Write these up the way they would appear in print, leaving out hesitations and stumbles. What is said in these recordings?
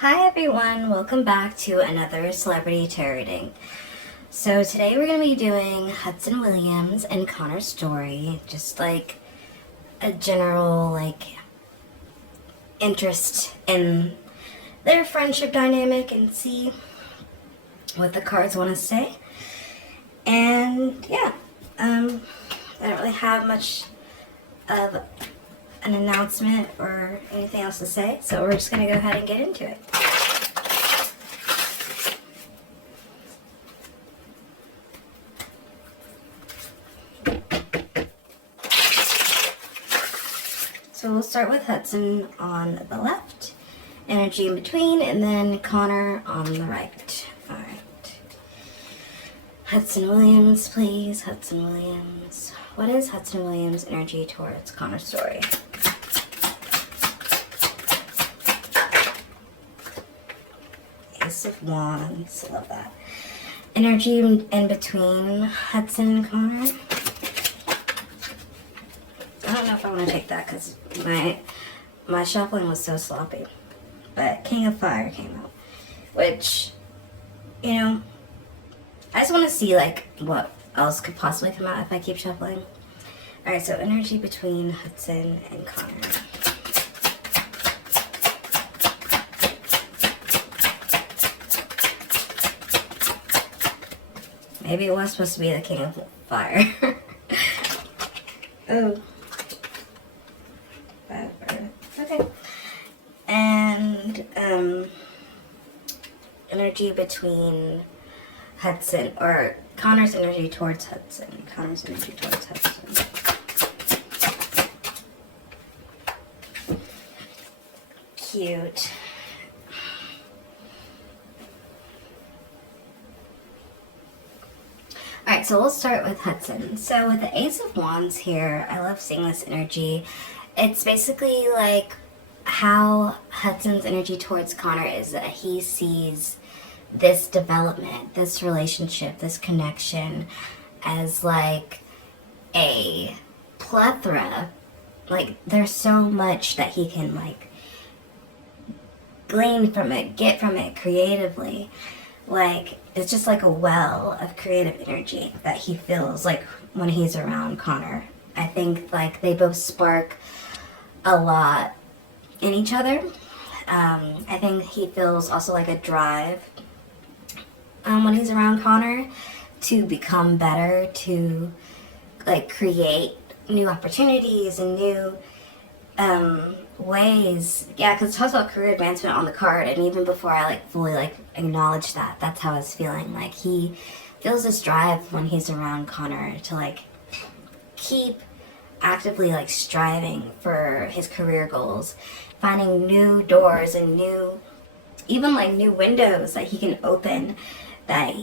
Hi everyone, welcome back to another celebrity tarot reading. So today we're going to be doing Hudson Williams and Connor Storrie, just like a general interest in their friendship dynamic and see what the cards want to say. And yeah, I don't really have much of an announcement or anything else to say, so we're just going to go ahead and get into it. So we'll start with Hudson on the left, energy in between, and then Connor on the right. Alright. Hudson Williams, please. Hudson Williams. What is Hudson Williams' energy towards Connor Storrie? Ace of Wands. Love that. Energy in between Hudson and Connor. I don't know if I want to take that because my shuffling was so sloppy. But King of Fire came out. Which, I just want to see what else could possibly come out if I keep shuffling. Alright, so energy between Hudson and Connor. Maybe it was supposed to be the King of Fire. Oh. Okay. And energy between Hudson, or Connor's energy towards Hudson. Connor's energy towards Hudson. Cute. Alright, so we'll start with Hudson. So with the Ace of Wands here, I love seeing this energy. It's basically like how Hudson's energy towards Connor is that he sees this development, this relationship, this connection as like a plethora. Like there's so much that he can glean from it, get from it creatively. It's just like a well of creative energy that he feels like when he's around Connor. I think they both spark a lot in each other. I think he feels also like a drive when he's around Connor to become better, to create new opportunities and new ways. Yeah, because it talks about career advancement on the card, and even before I fully acknowledge that, that's how I was feeling. He feels this drive when he's around Connor to keep actively striving for his career goals, finding new doors and new windows that he can open that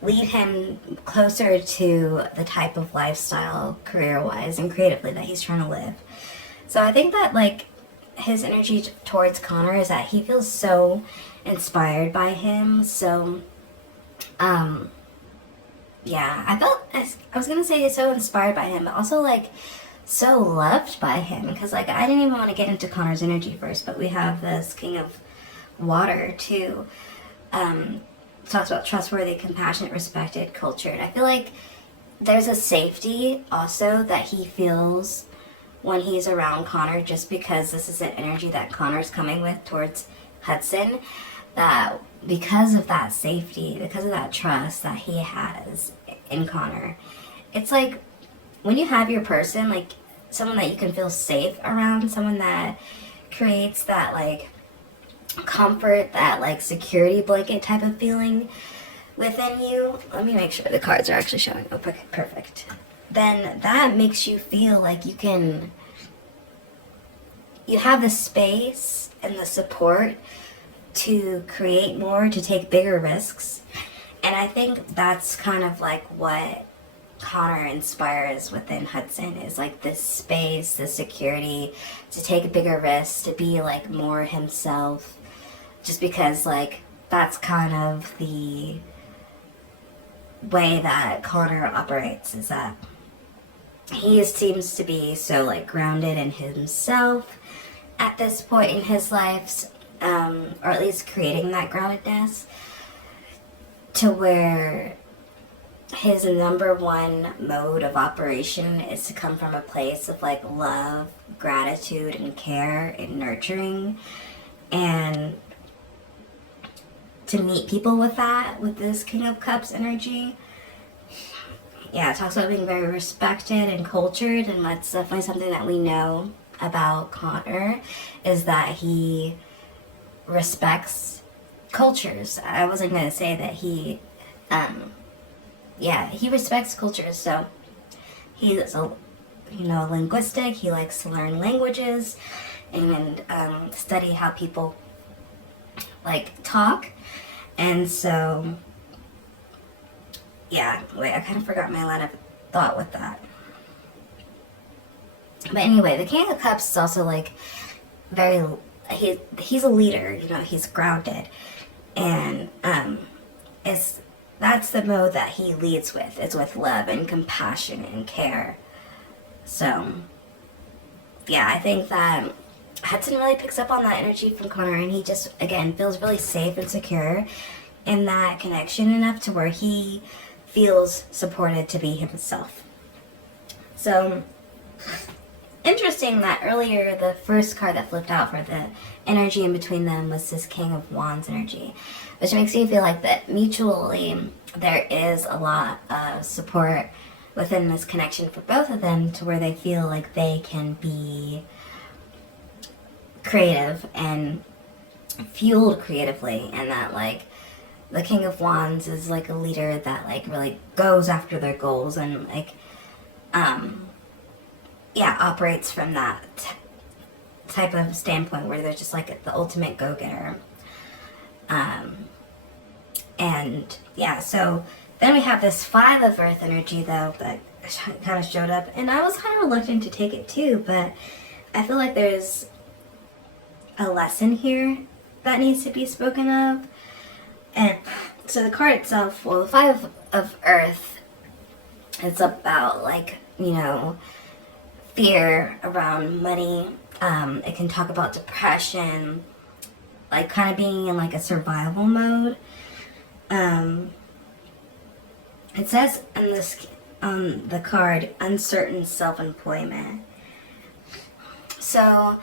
lead him closer to the type of lifestyle career-wise and creatively that he's trying to live. So I think that his energy towards Connor is that he feels so inspired by him. So yeah, I was gonna say so inspired by him, but also so loved by him, because I didn't even want to get into Connor's energy first, but we have this King of Water too. Talks about trustworthy, compassionate, respected, cultured. I feel there's a safety also that he feels when he's around Connor, just because this is an energy that Connor's coming with towards Hudson, that because of that safety, because of that trust that he has in Connor, it's when you have your person, someone that you can feel safe around, someone that creates that comfort, that security blanket type of feeling within you. Let me make sure the cards are actually showing. Oh, okay, perfect. Then that makes you feel like you have the space and the support to create more, to take bigger risks. And I think that's kind of what Connor inspires within Hudson, is this space, the security to take bigger risks, to be more himself, just because that's kind of the way that Connor operates, is that he seems to be so grounded in himself at this point in his life, or at least creating that groundedness, to where his number one mode of operation is to come from a place of like love, gratitude, and care and nurturing, and to meet people with that, with this King of Cups energy. Yeah, it talks about being very respected and cultured, and that's definitely something that we know about Connor, is that he respects cultures. I wasn't going to say that he, he respects cultures. So he's a linguistic. He likes to learn languages and study how people like talk. And so, yeah, wait, I kind of forgot my line of thought with that. But anyway, the King of Cups is also like very, he's a leader, he's grounded. And that's the mode that he leads with. It's with love and compassion and care. So, yeah, I think that Hudson really picks up on that energy from Connor, and he just, again, feels really safe and secure in that connection enough to where he feels supported to be himself. So, interesting that earlier the first card that flipped out for the energy in between them was this King of Wands energy, which makes me feel like that mutually there is a lot of support within this connection for both of them, to where they feel like they can be creative and fueled creatively, and that like the King of Wands is like a leader that like really goes after their goals and like operates from that type of standpoint where they're just like the ultimate go-getter. And yeah, so then we have this 5 of Earth energy though that kind of showed up, and I was kind of reluctant to take it too, but I feel like there's a lesson here that needs to be spoken of. And so the card itself, well, the 5 of Earth, it's about like, fear around money. It can talk about depression, like kind of being in like a survival mode. It says on the card, uncertain self-employment. So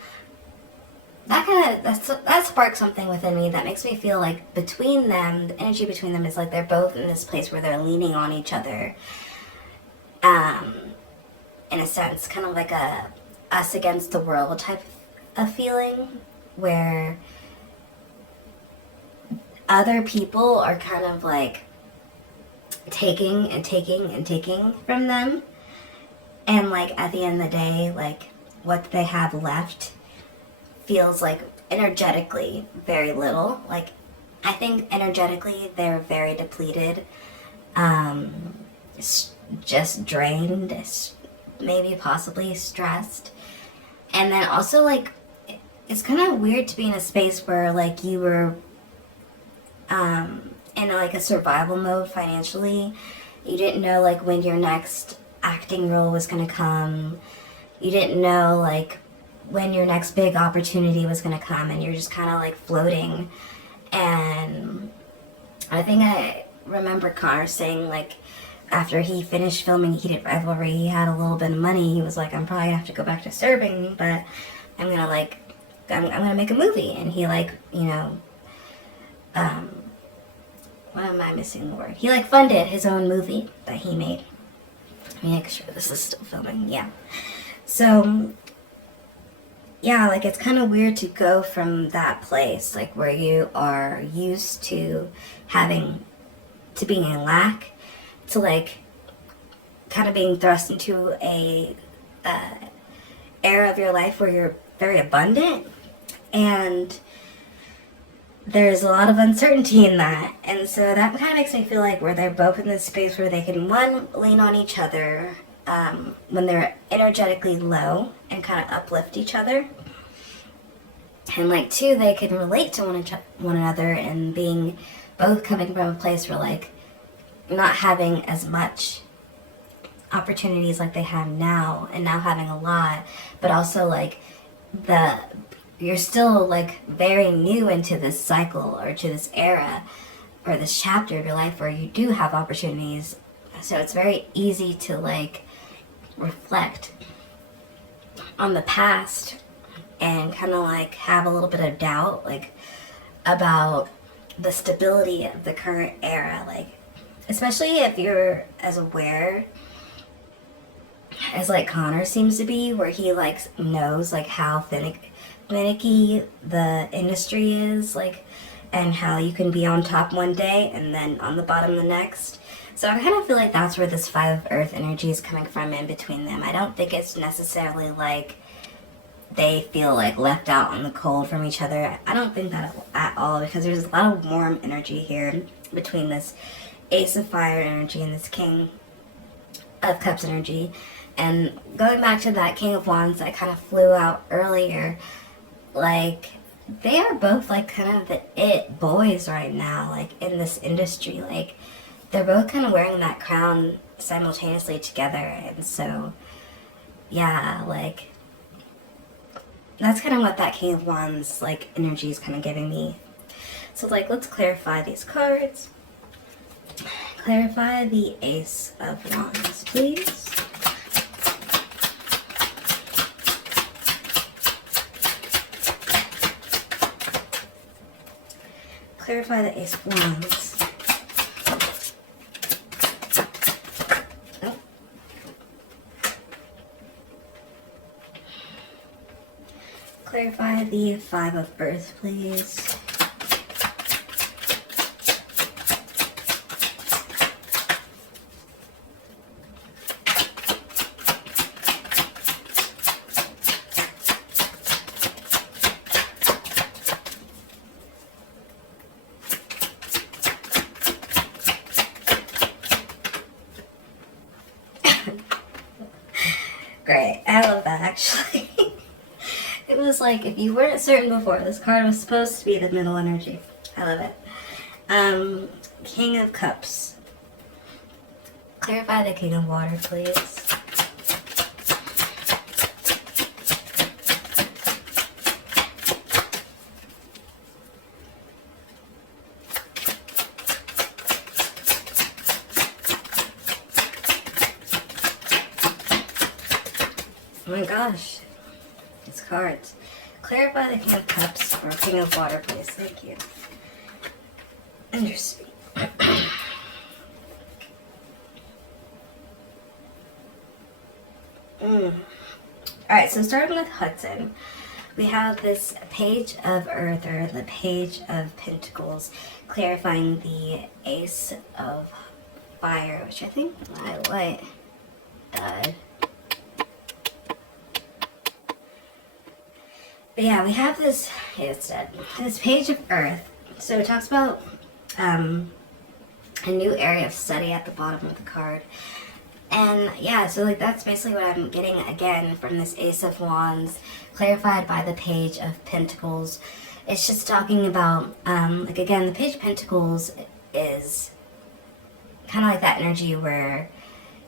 that sparks something within me that makes me feel like between them, the energy between them is like they're both in this place where they're leaning on each other. In a sense, kind of like a us against the world type of feeling, where other people are kind of like taking and taking and taking from them, and like at the end of the day, like what they have left feels like energetically very little. Like I think energetically they're very depleted, just drained, maybe possibly stressed. And then also like it's kind of weird to be in a space where like you were in like a survival mode financially. You didn't know like when your next acting role was going to come. You didn't know like when your next big opportunity was going to come, and you're just kind of like floating. And I think I remember Connor saying like after he finished filming Heated Rivalry, he had a little bit of money. He was like, I'm probably gonna have to go back to serving, but I'm gonna make a movie. And he like, what am I missing the word? He like funded his own movie that he made. Let me make sure this is still filming. Yeah. So yeah, like it's kind of weird to go from that place, like where you are used to being in lack, to like kind of being thrust into a era of your life where you're very abundant, and there's a lot of uncertainty in that. And so that kind of makes me feel like where they're both in this space where they can, one, lean on each other when they're energetically low and kind of uplift each other, and like two, they can relate to one another, and being both coming from a place where like not having as much opportunities like they have now, and now having a lot, but also like the you're still like very new into this cycle or to this era or this chapter of your life where you do have opportunities. So it's very easy to like reflect on the past and kind of like have a little bit of doubt like about the stability of the current era, like especially if you're as aware as like Connor seems to be, where he like knows like how finicky the industry is, like, and how you can be on top one day and then on the bottom the next. So I kind of feel like that's where this Five of Earth energy is coming from in between them. I don't think it's necessarily like they feel like left out in the cold from each other. I don't think that at all, because there's a lot of warm energy here between this Ace of Fire energy and this King of Cups energy. And going back to that King of Wands that kind of flew out earlier, like, they are both like kind of the it boys right now, like in this industry. Like, they're both kind of wearing that crown simultaneously together. And so, yeah, like, that's kind of what that King of Wands like energy is kind of giving me. So like, let's clarify these cards. Clarify the Ace of Wands, please. Clarify the Ace of Wands. Oh. Clarify the Five of Earth, please. Great. I love that, actually. It was like, if you weren't certain before, this card was supposed to be the middle energy. I love it. King of Cups. Clarify the King of Water, please. Oh my gosh, it's cards. Clarify the King of Cups or King of Water, please. Thank you. Interesting. Alright, so starting with Hudson, we have this Page of Earth, or the Page of Pentacles, clarifying the Ace of Fire, which I think my light died. But yeah, we have this, it's dead, this Page of Earth. So it talks about a new area of study at the bottom of the card. And yeah, so like that's basically what I'm getting again from this Ace of Wands, clarified by the Page of Pentacles. It's just talking about, like again, the Page of Pentacles is kind of like that energy where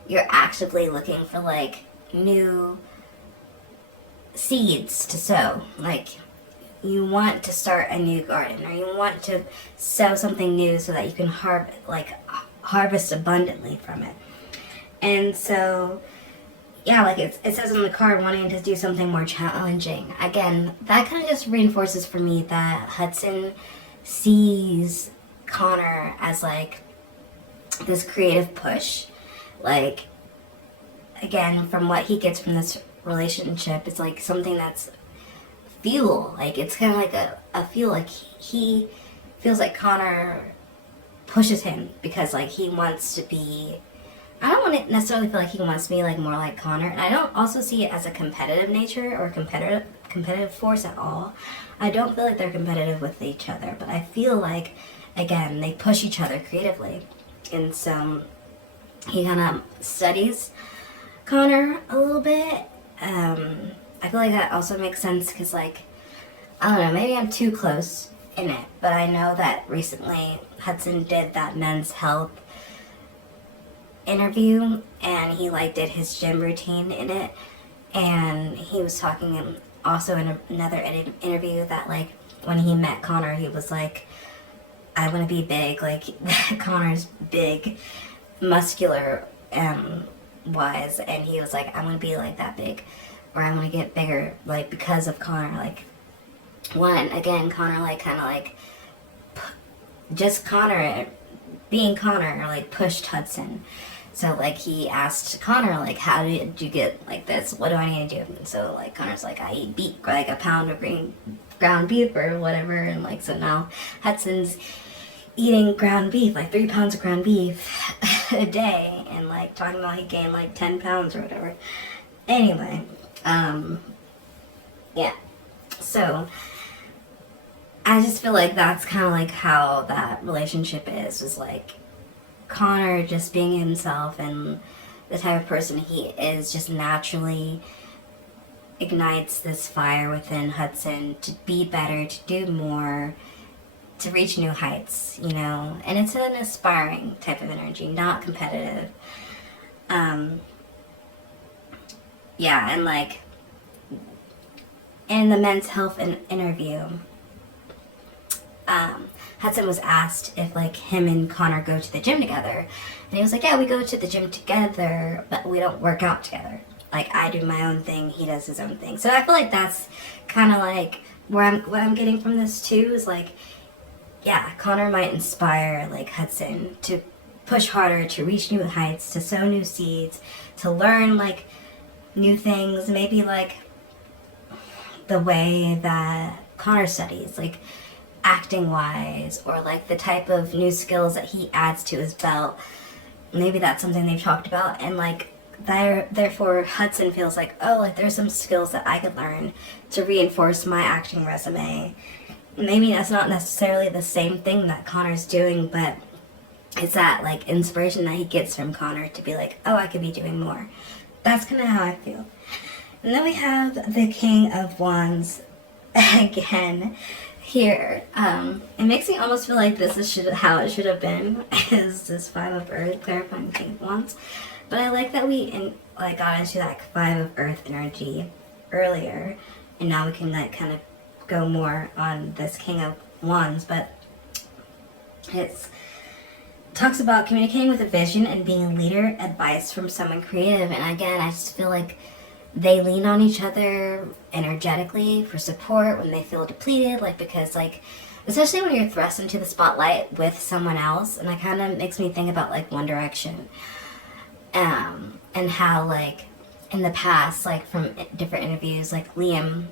you're actively looking for like new seeds to sow. Like, you want to start a new garden, or you want to sow something new so that you can harvest abundantly from it. And so yeah, like it says on the card, wanting to do something more challenging. Again, that kind of just reinforces for me that Hudson sees Connor as like this creative push. Like, again, from what he gets from this relationship, it's like something that's fuel. Like, it's kind of like a fuel. Like, he feels like Connor pushes him because like he wants to be, I don't want to necessarily feel like he wants to be like more like Connor, and I don't also see it as a competitive nature or competitive force at all. I don't feel like they're competitive with each other, but I feel like, again, they push each other creatively. And so he kind of studies Connor a little bit. I feel like that also makes sense because, like, I don't know, maybe I'm too close in it, but I know that recently Hudson did that men's health interview, and he like did his gym routine in it, and he was talking also in another interview that like when he met Connor, he was like, I want to be big. Like Connor's big, muscular, wise, and he was like, I want to be like that big, or I want to get bigger, like because of Connor. Like Connor like kind of like just Connor being Connor like pushed Hudson. So like he asked Connor like, how did you get like this? What do I need to do? And so like Connor's like, I eat beef, like a pound of ground beef or whatever, and like so now Hudson's eating ground beef, like 3 pounds of ground beef a day, and like talking about he gained like 10 pounds or whatever. Anyway, yeah. So I just feel like that's kind of like how that relationship is like Connor just being himself and the type of person he is just naturally ignites this fire within Hudson to be better, to do more, to reach new heights, you know. And it's an aspiring type of energy, not competitive. Yeah, and like in the men's health interview, Hudson was asked if like him and Connor go to the gym together, and he was like, yeah, we go to the gym together, but we don't work out together. Like I do my own thing, he does his own thing. So I feel like that's kind of like what I'm getting from this too, is like, yeah, Connor might inspire like Hudson to push harder, to reach new heights, to sow new seeds, to learn like new things, maybe like the way that Connor studies, like acting wise, or like the type of new skills that he adds to his belt. Maybe that's something they've talked about, and like therefore Hudson feels like, oh, like there's some skills that I could learn to reinforce my acting resume. Maybe that's not necessarily the same thing that Connor's doing, but it's that like inspiration that he gets from Connor to be like, oh, I could be doing more. That's kind of how I feel. And then we have the King of Wands again here. It makes me almost feel like this is how it should have been, is this Five of Earth clarifying King of Wands. But I like that we got into that Five of Earth energy earlier, and now we can like kind of go more on this King of Wands. But it talks about communicating with a vision and being a leader, advice from someone creative. And again, I just feel like they lean on each other energetically for support when they feel depleted, like because like especially when you're thrust into the spotlight with someone else. And it kind of makes me think about like One Direction, and how like in the past, like from different interviews, like Liam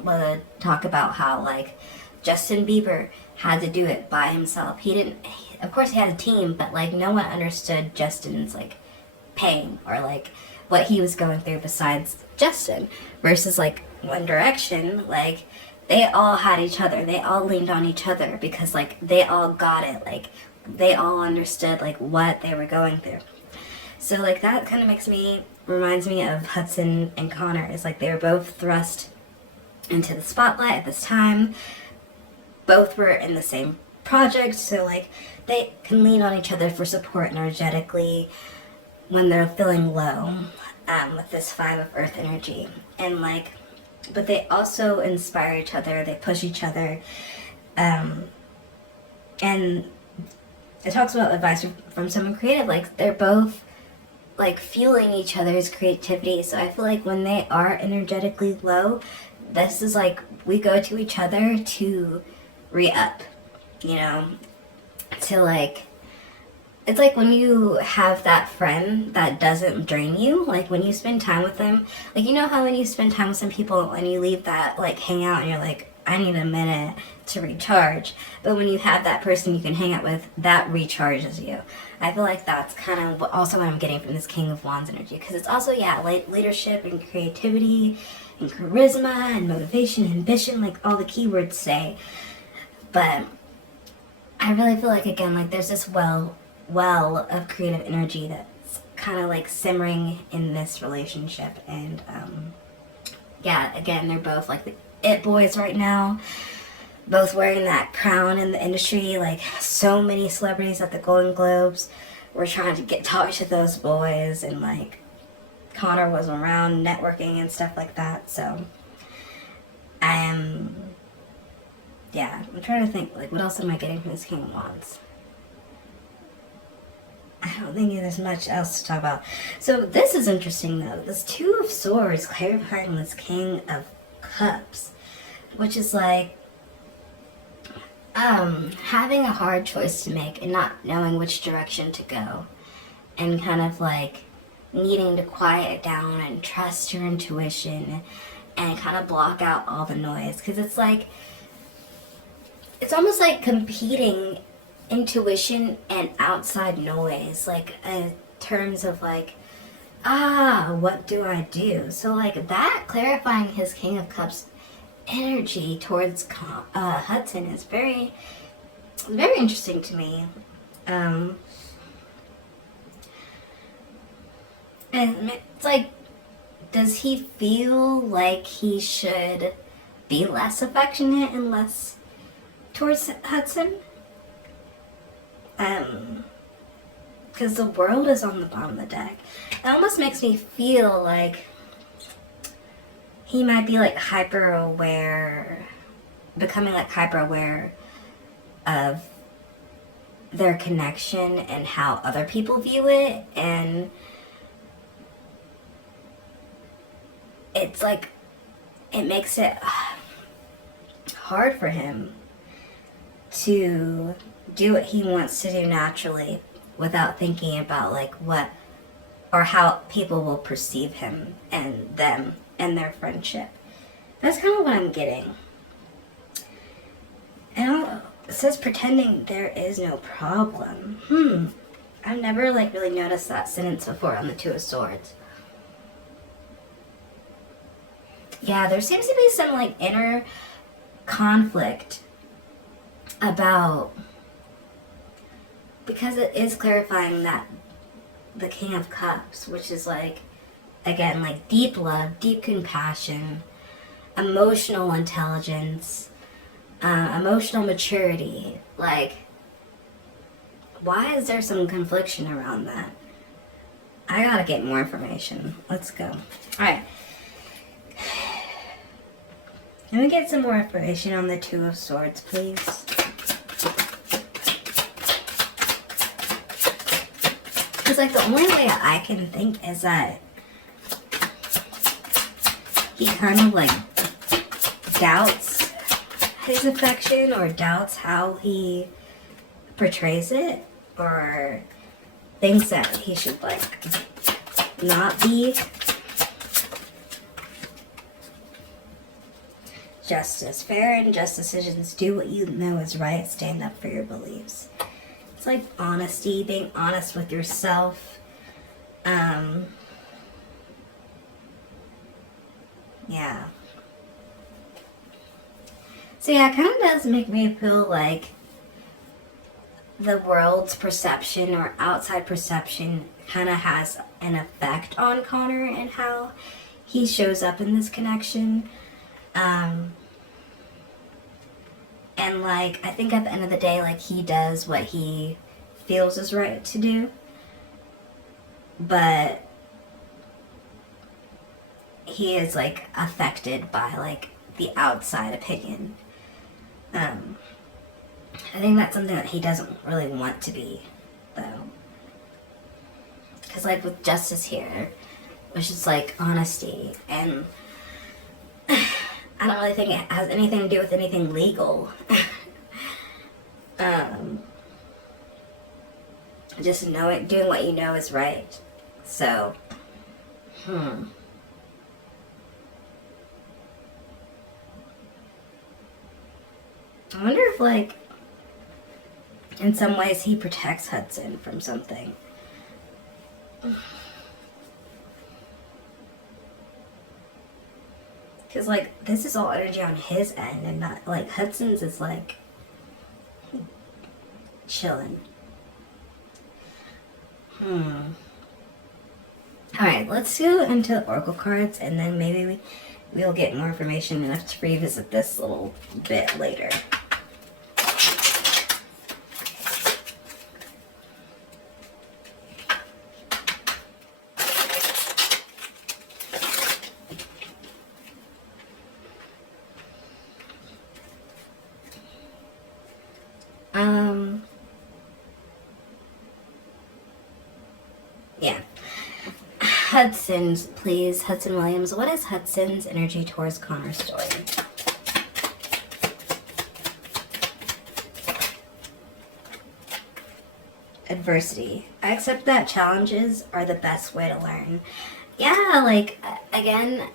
would talk about how like Justin Bieber had to do it by himself. He didn't, of course he had a team, but like no one understood Justin's like pain or like what he was going through besides Justin. Versus like One Direction, like they all had each other, they all leaned on each other because like they all got it, like they all understood like what they were going through. So like that kind of reminds me of Hudson and Connor. It's like they were both thrust into the spotlight at this time. Both were in the same project, so like they can lean on each other for support energetically when they're feeling low, with this Five of Earth energy. And like, but they also inspire each other, they push each other, and it talks about advice from someone creative. Like they're both like fueling each other's creativity. So I feel like when they are energetically low, this is like we go to each other to re-up, you know, to like, it's like when you have that friend that doesn't drain you, like when you spend time with them, like you know how when you spend time with some people and you leave that like hangout and you're like, I need a minute to recharge, but when you have that person you can hang out with, that recharges you. I feel like that's kind of also what I'm getting from this King of Wands energy, because it's also, yeah, like leadership and creativity and charisma and motivation and ambition, like all the keywords say. But I really feel like, again, like there's this well of creative energy that's kind of like simmering in this relationship. And yeah, again, they're both like the it boys right now, both wearing that crown in the industry. Like so many celebrities at the Golden Globes were trying to talk to those boys, and like Connor was around networking and stuff like that. So I am, yeah, I'm trying to think, like, what else am I getting from this King of Wands? I don't think there's much else to talk about. So this is interesting, though. This Two of Swords clarifying this King of Cups, which is like, having a hard choice to make and not knowing which direction to go, and kind of like needing to quiet down and trust your intuition and kind of block out all the noise, because it's like, it's almost like competing intuition and outside noise, like in terms of like, what do I do? So like that clarifying his King of Cups energy towards Hudson is very, very interesting to me. And it's like, does he feel like he should be less affectionate and less towards Hudson? Because the World is on the bottom of the deck. It almost makes me feel like he might be like hyper aware, becoming like hyper aware of their connection and how other people view it, and it's like, it makes it hard for him to do what he wants to do naturally without thinking about like what or how people will perceive him and them and their friendship. That's kind of what I'm getting. And it says pretending there is no problem. I've never like really noticed that sentence before on the Two of Swords. Yeah, there seems to be some like inner conflict about, because it is clarifying that the King of Cups, which is like, again, like deep love, deep compassion, emotional intelligence, emotional maturity. Like, why is there some confliction around that? I gotta get more information. Let's go. Alright. Let me get some more information on the Two of Swords, please. Because, like, the only way I can think is that he kind of, like, doubts his affection or doubts how he portrays it, or thinks that he should, like, not be. Justice. Fair and just decisions. Do what you know is right. Stand up for your beliefs. It's like honesty, being honest with yourself. Yeah. So yeah, it kind of does make me feel like the world's perception or outside perception kind of has an effect on Connor and how he shows up in this connection. And like, I think at the end of the day, like, he does what he feels is right to do, but he is like affected by like the outside opinion. I think that's something that he doesn't really want to be, though. Because like with Justice here, which is like honesty, and I don't really think it has anything to do with anything legal. Just doing what you know is right. So, I wonder if, like, in some ways he protects Hudson from something. Because, like, this is all energy on his end, and not, like, Hudson's is, like, chilling. Alright, let's go into the Oracle cards, and then maybe we'll get more information enough to revisit this little bit later. yeah. Hudson's, please. Hudson Williams. What is Hudson's energy towards Connor's story? Adversity. I accept that challenges are the best way to learn. Yeah, like, again,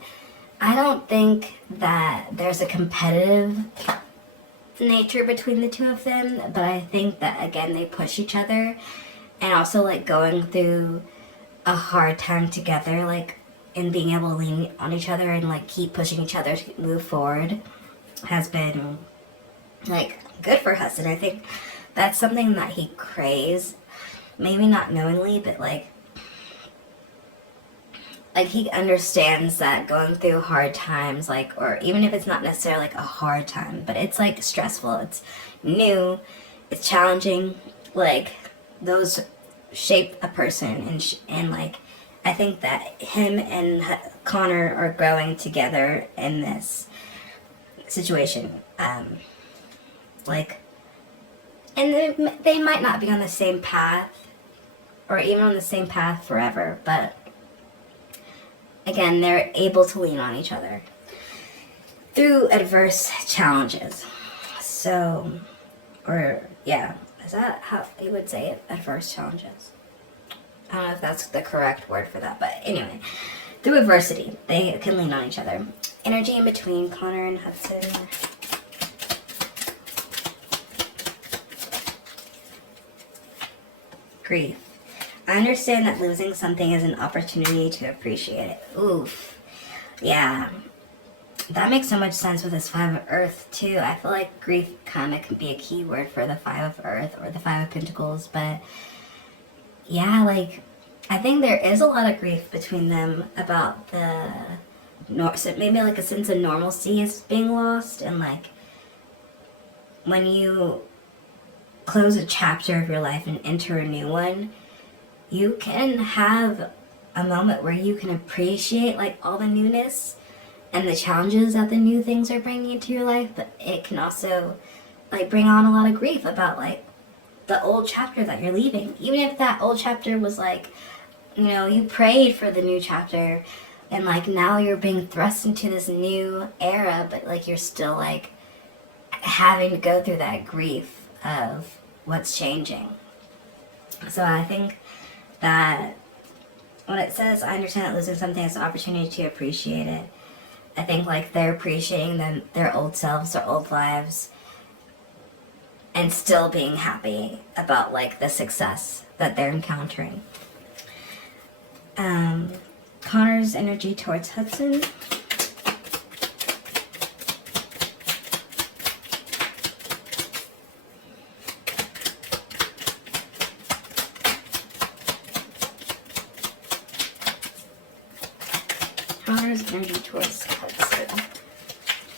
I don't think that there's a competitive nature between the two of them, but I think that, again, they push each other, and also, like, going through a hard time together, like, and being able to lean on each other and, like, keep pushing each other to move forward has been, like, good for Hudson. I think that's something that he craves, maybe not knowingly, but, like he understands that going through hard times, like, or even if it's not necessarily like a hard time, but it's like stressful, it's new, it's challenging, like, those shape a person, and like, I think that him and Connor are growing together in this situation, like, and they might not be on the same path, or even on the same path forever, but again, they're able to lean on each other through adverse challenges. So, or, yeah, is that how you would say it? Adverse challenges. I don't know if that's the correct word for that, but anyway, through adversity, they can lean on each other. Energy in between Connor and Hudson. Grief. I understand that losing something is an opportunity to appreciate it. Oof. Yeah. That makes so much sense with this Five of Earth, too. I feel like grief kind of can be a key word for the Five of Earth or the Five of Pentacles, but yeah, like, I think there is a lot of grief between them about so maybe like a sense of normalcy is being lost, and like, when you close a chapter of your life and enter a new one, you can have a moment where you can appreciate, like, all the newness and the challenges that the new things are bringing into your life, but it can also, like, bring on a lot of grief about, like, the old chapter that you're leaving. Even if that old chapter was, like, you know, you prayed for the new chapter, and, like, now you're being thrust into this new era, but, like, you're still, like, having to go through that grief of what's changing. So I think that when it says, I understand that losing something is an opportunity to appreciate it, I think, like, they're appreciating their old selves, their old lives, and still being happy about, like, the success that they're encountering. Connor's energy towards Hudson. Connor's energy towards Hudson.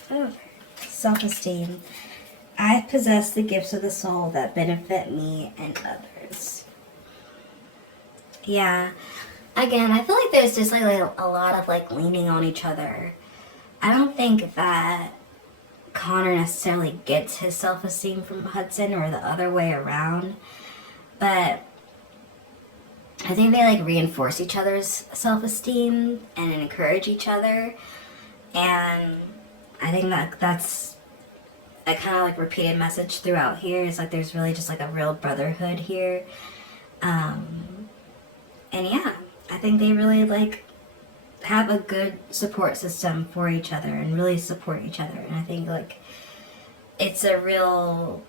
Oh, self-esteem. I possess the gifts of the soul that benefit me and others. Yeah. Again, I feel like there's just, like, a lot of, like, leaning on each other. I don't think that Connor necessarily gets his self-esteem from Hudson or the other way around, but I think they, like, reinforce each other's self-esteem and encourage each other, and I think that that's a kind of, like, repeated message throughout here. Is like, there's really just, like, a real brotherhood here, and yeah, I think they really, like, have a good support system for each other and really support each other, and I think, like, it's a real,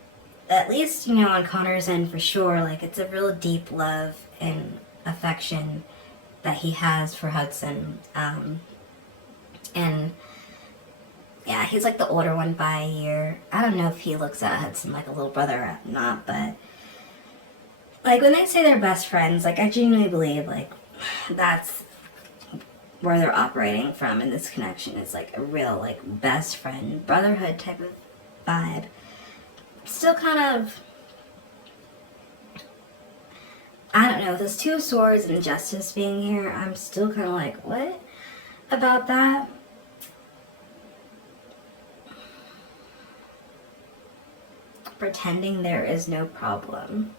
at least, you know, on Connor's end for sure, like, it's a real deep love and affection that he has for Hudson, and yeah, he's, like, the older one by a year. I don't know if he looks at Hudson like a little brother or not, but, like, when they say they're best friends, like, I genuinely believe, like, that's where they're operating from in this connection. It's, like, a real, like, best friend, brotherhood type of vibe. Still kind of, I don't know, this Two of Swords and Justice being here, I'm still kind of like, what about that? Pretending there is no problem.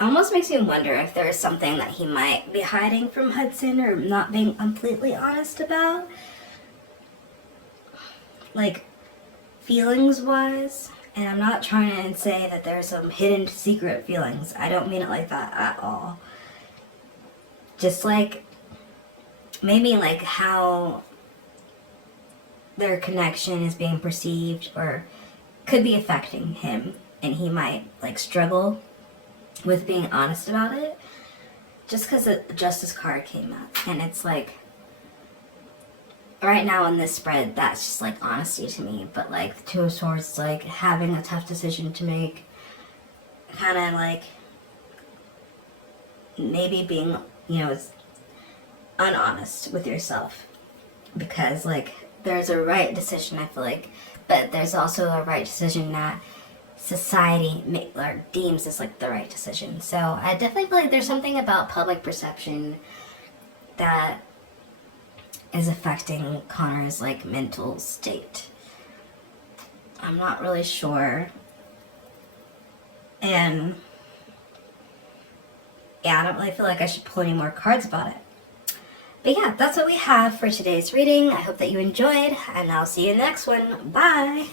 almost makes me wonder if there is something that he might be hiding from Hudson or not being completely honest about. Like, feelings-wise. And I'm not trying to say that there's some hidden secret feelings. I don't mean it like that at all. Just like, maybe like how their connection is being perceived or could be affecting him. And he might like struggle with being honest about it. Just because the Justice card came up. And it's like, right now in this spread, that's just like honesty to me. But like the Two of Swords, like having a tough decision to make, kind of like maybe being, you know, unhonest with yourself, because like there's a right decision, I feel like, but there's also a right decision that society deems as like the right decision. So I definitely feel like there's something about public perception that is affecting Connor's like mental state. I'm not really sure. And yeah, I don't really feel like I should pull any more cards about it. But yeah, that's what we have for today's reading. I hope that you enjoyed, and I'll see you in the next one. Bye!